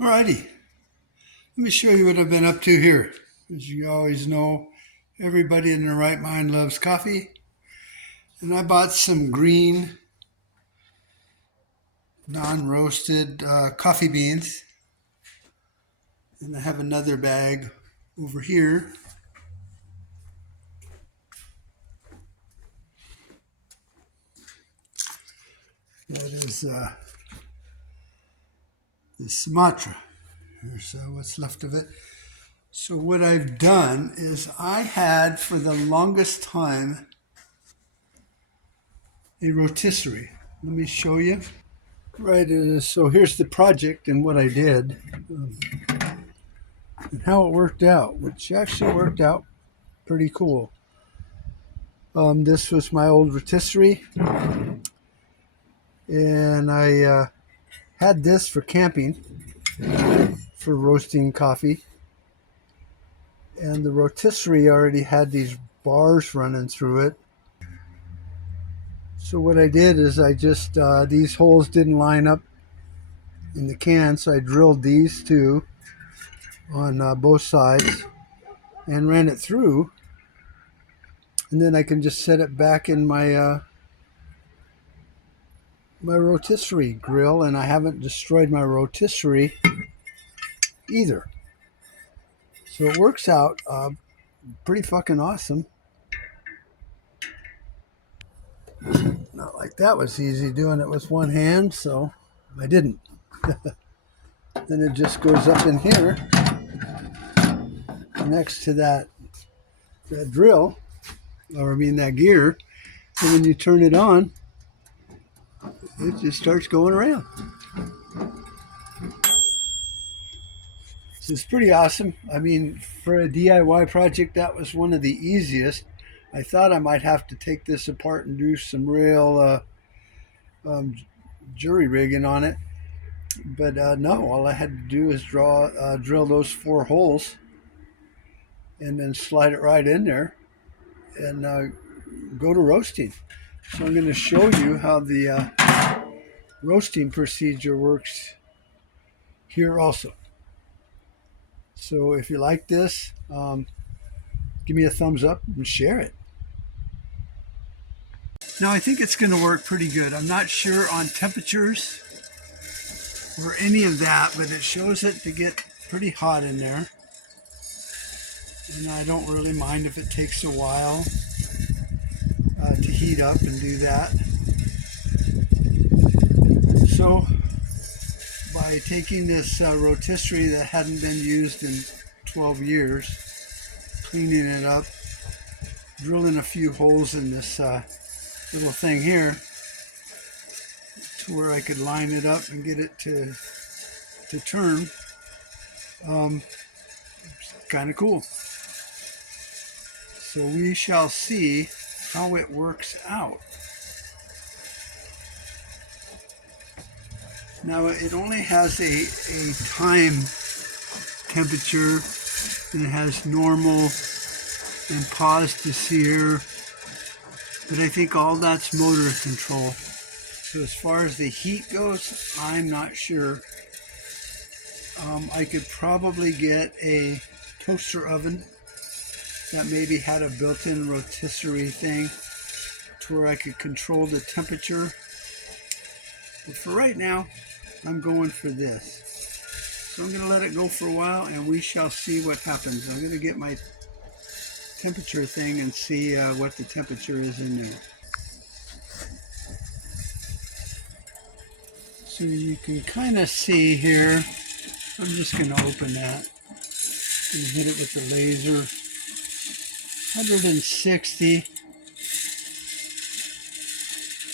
Alrighty, let me show you what I've been up to here. As you always know, everybody in their right mind loves coffee. And I bought some green, non-roasted coffee beans. And I have another bag over here. That is the Sumatra. Here's what's left of it. So what I've done is I had for the longest time a rotisserie. Let me show you. Right, so here's the project and what I did and how it worked out, which actually worked out pretty cool. This was my old rotisserie, and I had this for camping, for roasting coffee. And the rotisserie already had these bars running through it. So what I did is I just, these holes didn't line up in the can, so I drilled these two on both sides and ran it through. And then I can just set it back in my my rotisserie grill, and I haven't destroyed my rotisserie either. So it works out pretty fucking awesome. Not like that was easy doing it with one hand, so I didn't. Then it just goes up in here next to that drill, or I mean that gear, and when you turn it on, it just starts going around. So it's pretty awesome. I mean, for a DIY project, that was one of the easiest. I thought I might have to take this apart and do some real jury rigging on it, but no. All I had to do is drill those 4 holes, and then slide it right in there, and go to roasting. So I'm going to show you how the roasting procedure works here also. So if you like this, give me a thumbs up and share it. Now I think it's going to work pretty good. I'm not sure on temperatures or any of that, but it shows it to get pretty hot in there. And I don't really mind if it takes a while to heat up and do that. So by taking this rotisserie that hadn't been used in 12 years, cleaning it up, drilling a few holes in this little thing here to where I could line it up and get it to turn, kind of cool. So we shall see how it works out. Now it only has a time temperature, and it has normal and pause to sear, but I think all that's motor control. So as far as the heat goes, I'm not sure. I could probably get a toaster oven that maybe had a built-in rotisserie thing to where I could control the temperature. But for right now, I'm going for this. So I'm going to let it go for a while, and we shall see what happens. I'm going to get my temperature thing and see what the temperature is in there. So you can kind of see here. I'm just going to open that and hit it with the laser. 160.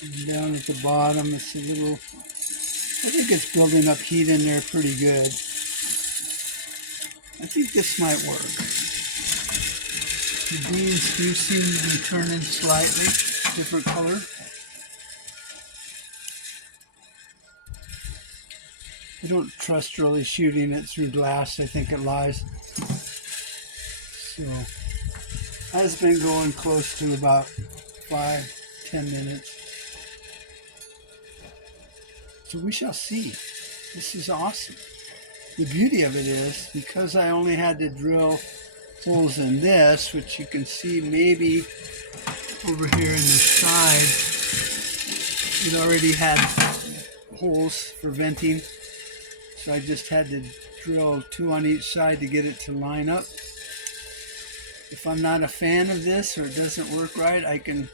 And down at the bottom, it's a little, I think it's building up heat in there pretty good. I think this might work. The beans do seem to be turning slightly different color. I don't trust really shooting it through glass. I think it lies. So that's been going close to about 5-10 minutes. So we shall see. This is awesome. the beauty of it is, because I only had to drill holes in this, which you can see maybe over here in the side, it already had holes for venting. So I just had to drill 2 on each side to get it to line up. If I'm not a fan of this or it doesn't work right, I can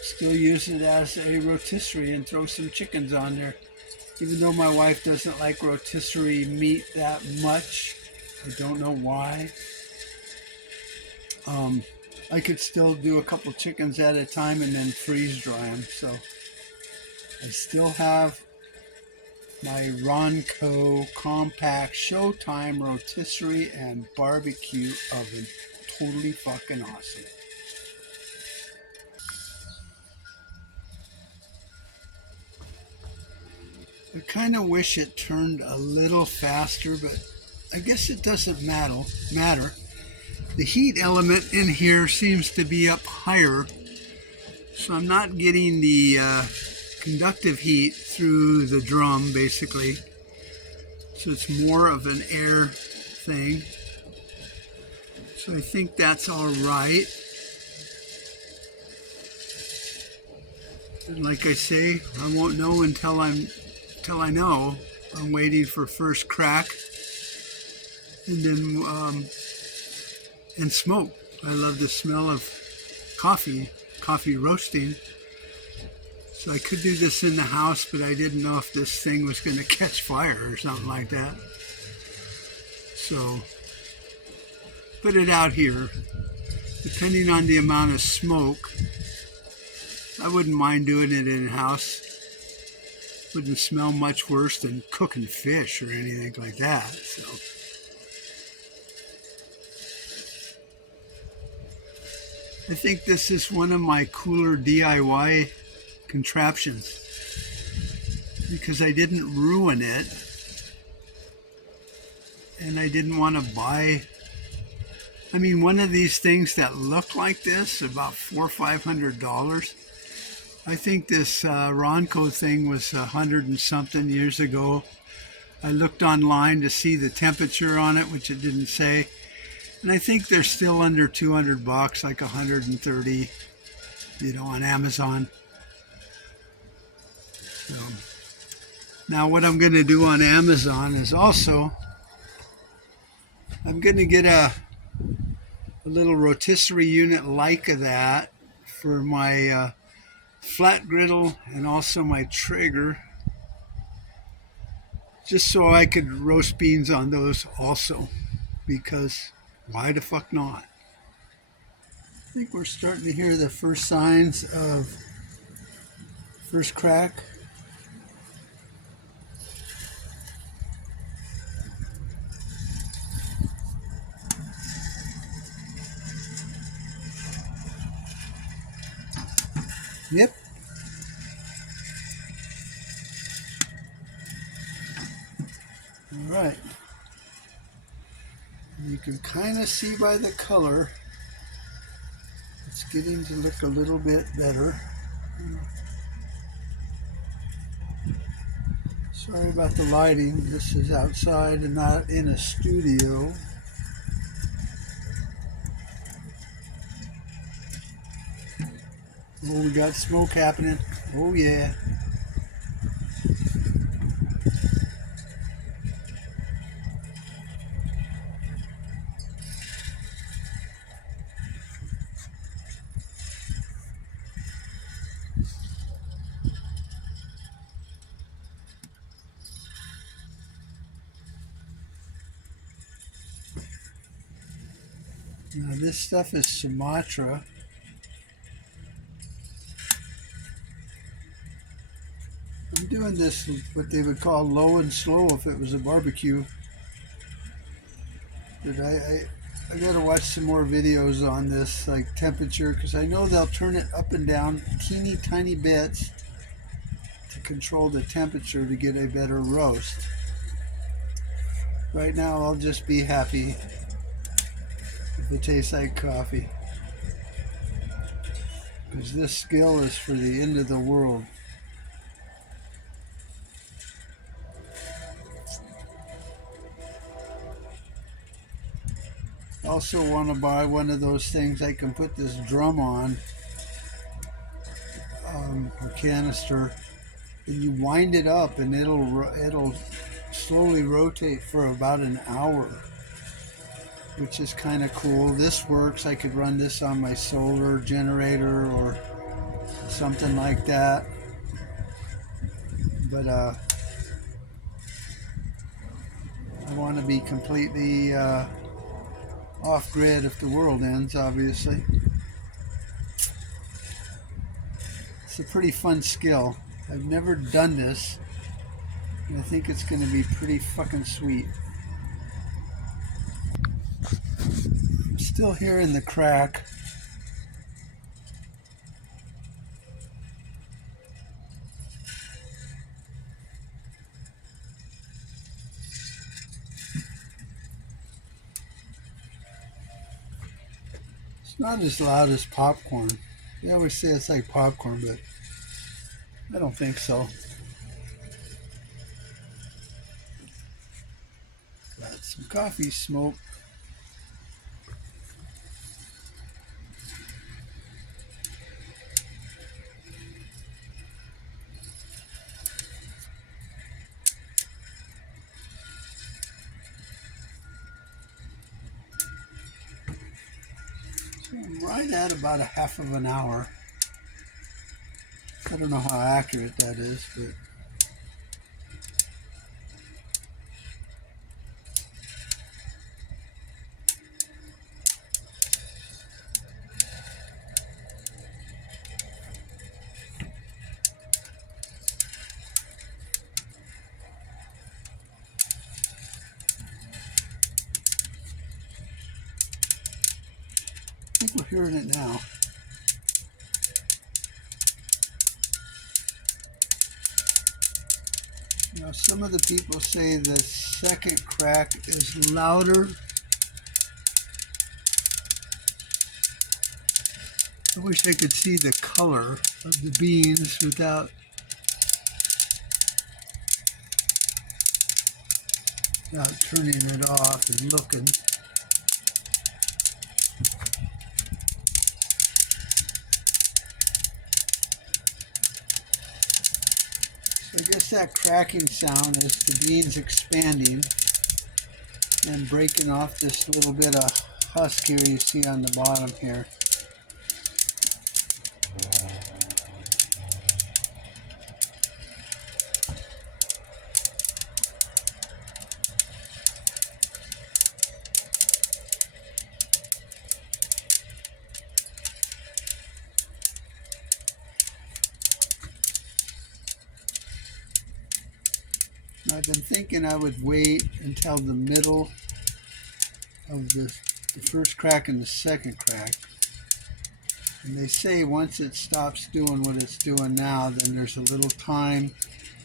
still use it as a rotisserie and throw some chickens on there. Even though my wife doesn't like rotisserie meat that much, I don't know why. I could still do a couple chickens at a time and then freeze dry them. So I still have my Ronco Compact Showtime Rotisserie and Barbecue Oven. Totally fucking awesome. I kind of wish it turned a little faster, but I guess it doesn't matter. The heat element in here seems to be up higher, so I'm not getting the conductive heat through the drum, basically. So it's more of an air thing. So I think that's all right. And like I say, I won't know until I know. I'm waiting for first crack, and then and smoke. I love the smell of coffee roasting. So I could do this in the house, but I didn't know if this thing was going to catch fire or something like that. So put it out here. Depending on the amount of smoke, I wouldn't mind doing it in the house. Wouldn't smell much worse than cooking fish or anything like that. So I think this is one of my cooler DIY contraptions because I didn't ruin it and I didn't want to buy. I mean, one of these things that look like this, about $400 or $500. I think this Ronco thing was $100 and something years ago. I looked online to see the temperature on it, which it didn't say. And I think they're still under $200, like $130, on Amazon. So now what I'm going to do on Amazon is also, I'm going to get a little rotisserie unit like that for my flat griddle and also my Traeger, just so I could roast beans on those also, because why the fuck not? I think we're starting to hear the first signs of first crack. Yep. All right. You can kind of see by the color, it's getting to look a little bit better. Sorry about the lighting. This is outside and not in a studio. Oh, we got smoke happening. Oh, yeah. Now, this stuff is Sumatra. I'm doing this what they would call low and slow if it was a barbecue. But I gotta watch some more videos on this, like temperature, because I know they'll turn it up and down teeny tiny bits to control the temperature to get a better roast. Right now I'll just be happy if it tastes like coffee, because this skill is for the end of the world. also want to buy one of those things I can put this drum on, a canister, and you wind it up, and it'll slowly rotate for about an hour, which is kind of cool. This works. I could run this on my solar generator or something like that. But I want to be completely off grid if the world ends, obviously. It's a pretty fun skill. I've never done this, and I think it's going to be pretty fucking sweet. I'm still hearing the crack. It's not as loud as popcorn. They always say it's like popcorn, but I don't think so. Got some coffee smoke. So I'm right at about a half of an hour. I don't know how accurate that is, but I think we're hearing it now. You know, some of the people say the second crack is louder. I wish I could see the color of the beans without turning it off and looking. So I guess that cracking sound is the beans expanding and breaking off this little bit of husk here you see on the bottom here. I've been thinking I would wait until the middle of the first crack and the second crack. And they say once it stops doing what it's doing now, then there's a little time,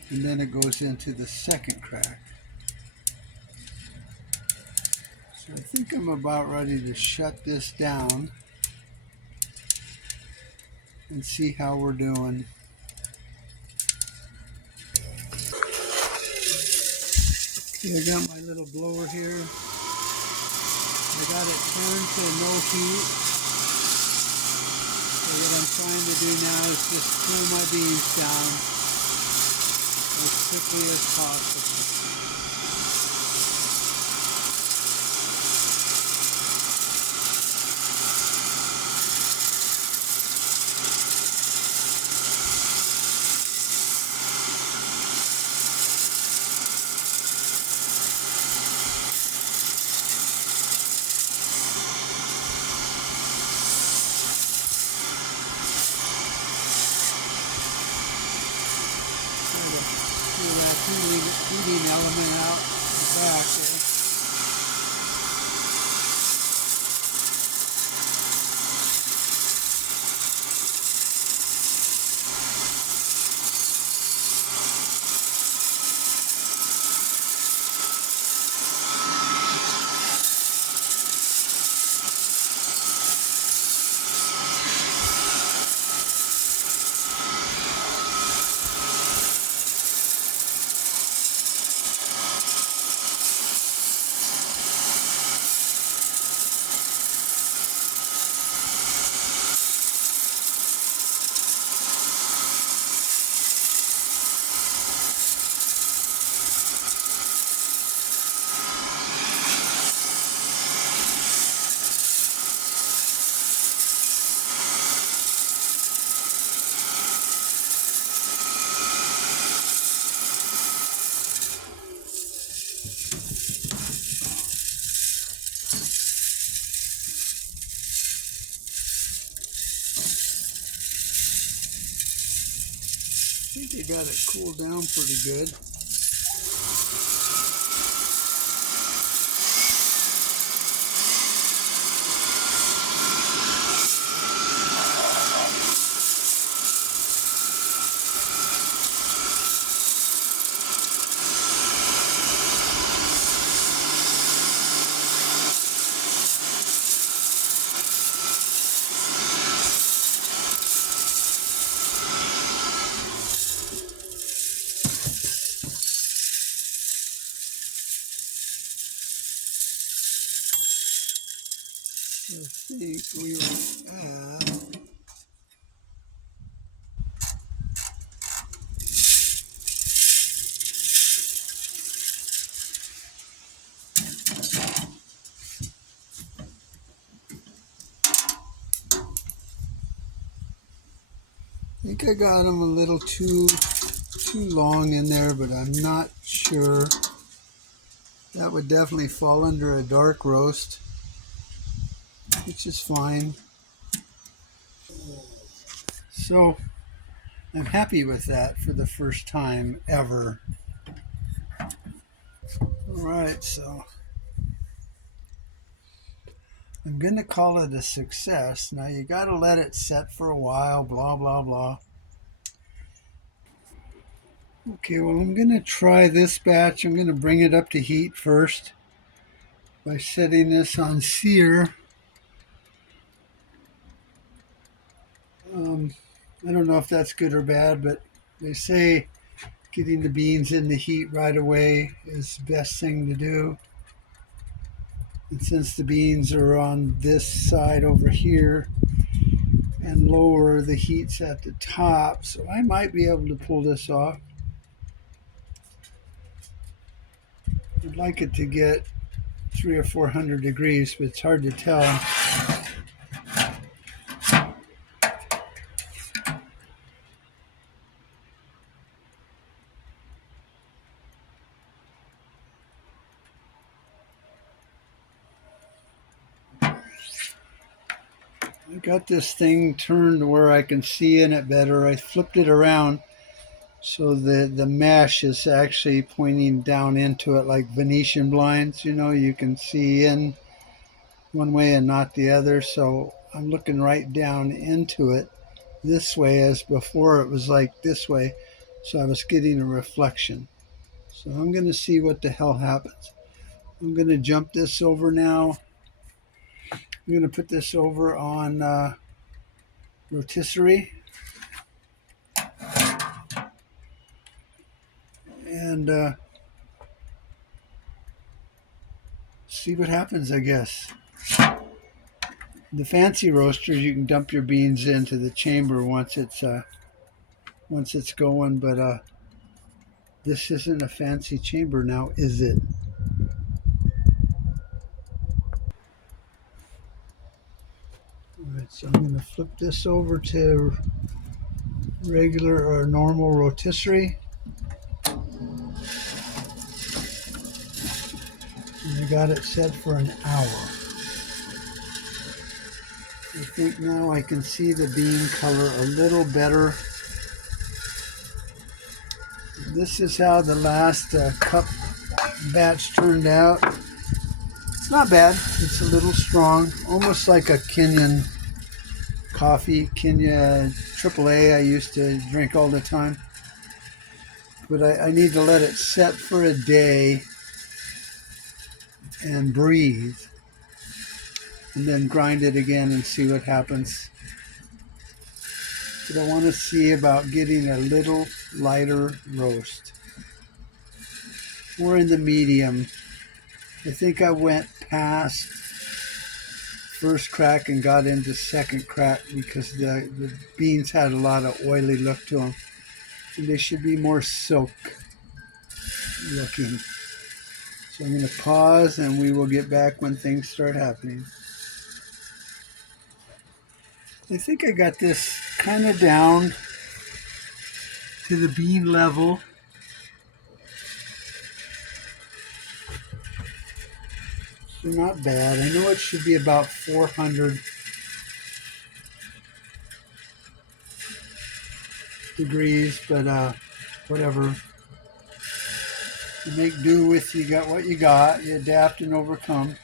and then it goes into the second crack. So I think I'm about ready to shut this down and see how we're doing. Okay, I got my little blower here. I got it turned to no heat. So what I'm trying to do now is just cool my beans down as quickly as possible. Heating element out the back there. got it cooled down pretty good. I think we were at, I think I got them a little too long in there, but I'm not sure. That would definitely fall under a dark roast, which is fine. So I'm happy with that for the first time ever. All right, so I'm going to call it a success. Now you got to let it set for a while, blah, blah, blah. Okay, well, I'm going to try this batch. I'm going to bring it up to heat first by setting this on sear. I don't know if that's good or bad, but they say getting the beans in the heat right away is the best thing to do. And since the beans are on this side over here and lower, the heat's at the top, so I might be able to pull this off. I'd like it to get 300 or 400 degrees, but it's hard to tell. I got this thing turned where I can see in it better. I flipped it around so the mesh is actually pointing down into it like Venetian blinds. You know, you can see in one way and not the other. So I'm looking right down into it this way, as before it was like this way. So I was getting a reflection. So I'm going to see what the hell happens. I'm going to jump this over now. I'm going to put this over on Rotisserie and see what happens, I guess. The fancy roasters, you can dump your beans into the chamber once it's going, but this isn't a fancy chamber now, is it? All right, so I'm going to flip this over to regular or normal rotisserie. And I got it set for an hour. I think now I can see the bean color a little better. This is how the last cup batch turned out. It's not bad. It's a little strong, almost like a Kenyan coffee, Kenya AAA I used to drink all the time. But I need to let it set for a day and breathe, and then grind it again and see what happens. But I want to see about getting a little lighter roast. We're in the medium. I think I went past first crack and got into second crack because the beans had a lot of oily look to them. And they should be more silk looking. So I'm going to pause and we will get back when things start happening. I think I got this kind of down to the bean level. So not bad. I know it should be about 400 degrees, but whatever. You make do with you got what you got. You adapt and overcome.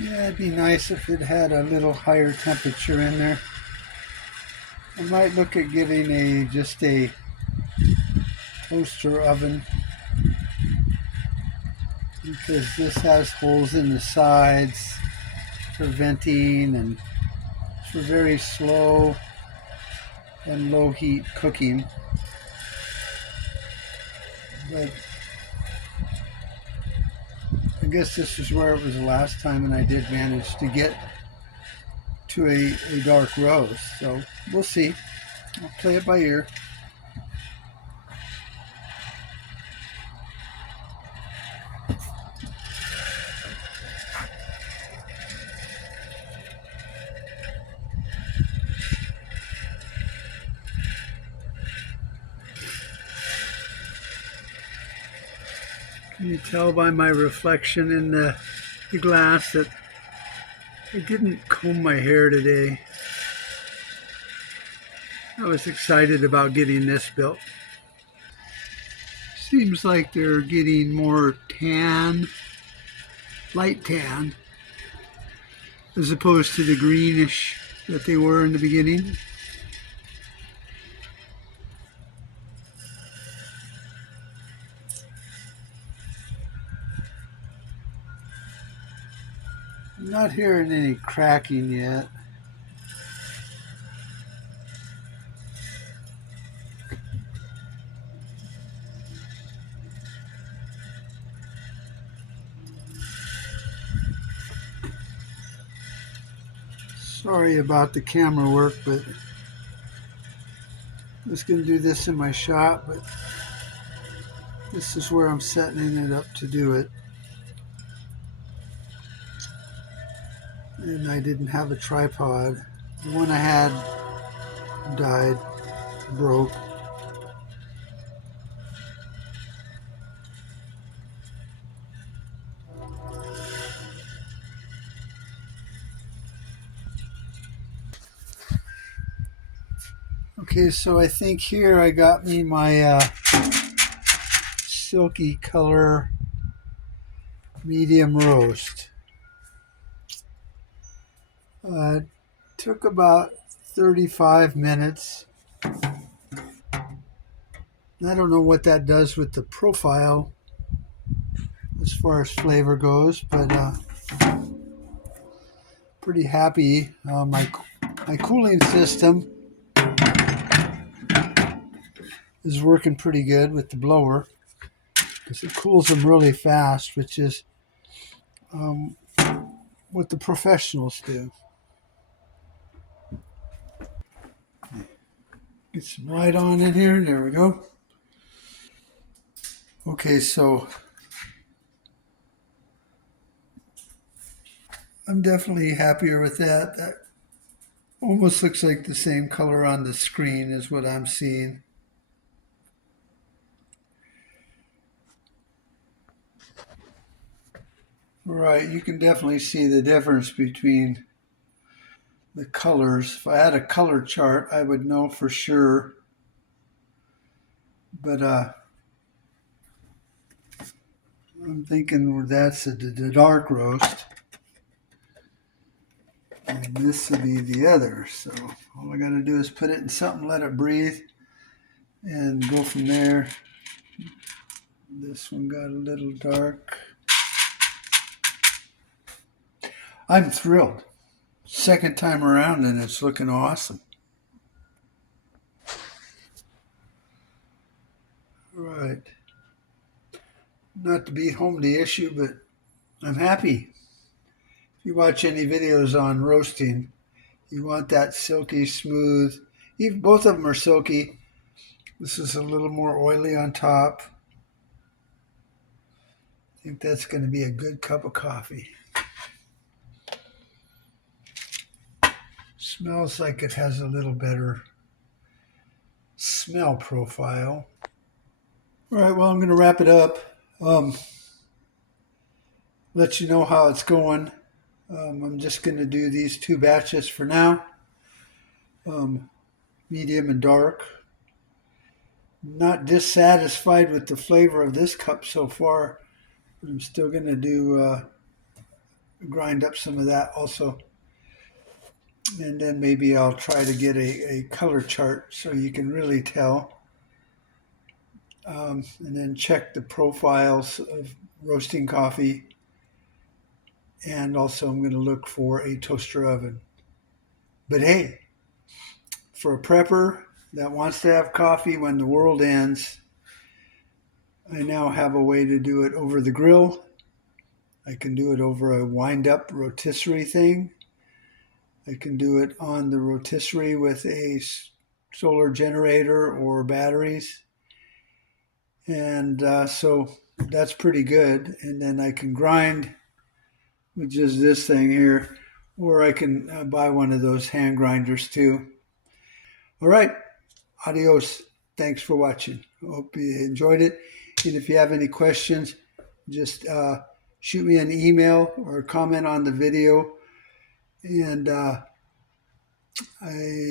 Yeah, it'd be nice if it had a little higher temperature in there. I might look at getting just a toaster oven, because this has holes in the sides for venting and for very slow and low heat cooking. But I guess this is where it was the last time, and I did manage to get to a dark roast. So we'll see. I'll play it by ear. Can you tell by my reflection in the glass that I didn't comb my hair today? I was excited about getting this built. Seems like they're getting more tan, light tan, as opposed to the greenish that they were in the beginning. I'm not hearing any cracking yet. Sorry about the camera work, but I was going to do this in my shop, but this is where I'm setting it up to do it. And I didn't have a tripod. The one I had died, broke. Okay, so I think here I got me my silky color medium roast. Took about 35 minutes. I don't know what that does with the profile as far as flavor goes, but pretty happy. My cooling system is working pretty good with the blower, because it cools them really fast, which is what the professionals do. Get some light on in here. There we go. Okay, so I'm definitely happier with that. That almost looks like the same color on the screen as what I'm seeing. Right, you can definitely see the difference between the colors. If I had a color chart, I would know for sure. But I'm thinking that's the dark roast, and this would be the other. So all I got to do is put it in something, let it breathe, and go from there. This one got a little dark. I'm thrilled. Second time around, and it's looking awesome. Right. Not to beat home the issue, but I'm happy. If you watch any videos on roasting, you want that silky smooth. Even both of them are silky, This is a little more oily on top. I think that's going to be a good cup of coffee. Smells like it has a little better smell profile. All right, well, I'm going to wrap it up. Let you know how it's going. I'm just going to do these 2 batches for now, medium and dark. Not dissatisfied with the flavor of this cup so far, but I'm still going to do grind up some of that also. And then maybe I'll try to get a color chart so you can really tell. And then check the profiles of roasting coffee. And also I'm going to look for a toaster oven. But hey, for a prepper that wants to have coffee when the world ends, I now have a way to do it over the grill. I can do it over a wind-up rotisserie thing. I can do it on the rotisserie with a solar generator or batteries. And so that's pretty good. And then I can grind with just this thing here, or I can buy one of those hand grinders too. All right, adios. Thanks for watching. Hope you enjoyed it. And if you have any questions, just shoot me an email or comment on the video. And I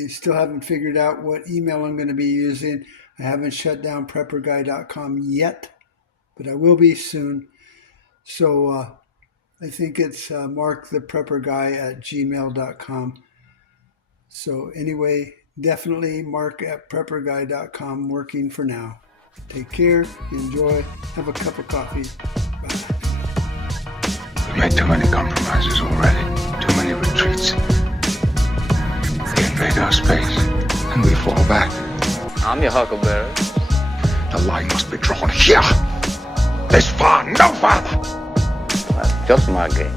still haven't figured out what email I'm going to be using. I haven't shut down prepperguy.com yet, but I will be soon. So I think it's marktheprepperguy@gmail.com. So anyway, definitely mark@prepperguy.com, working for now. Take care, enjoy, have a cup of coffee. Bye. We made too many compromises already, too many retreats. They invade our space, and we fall back. I'm your huckleberry. The line must be drawn here. This far, no farther. That's just my game.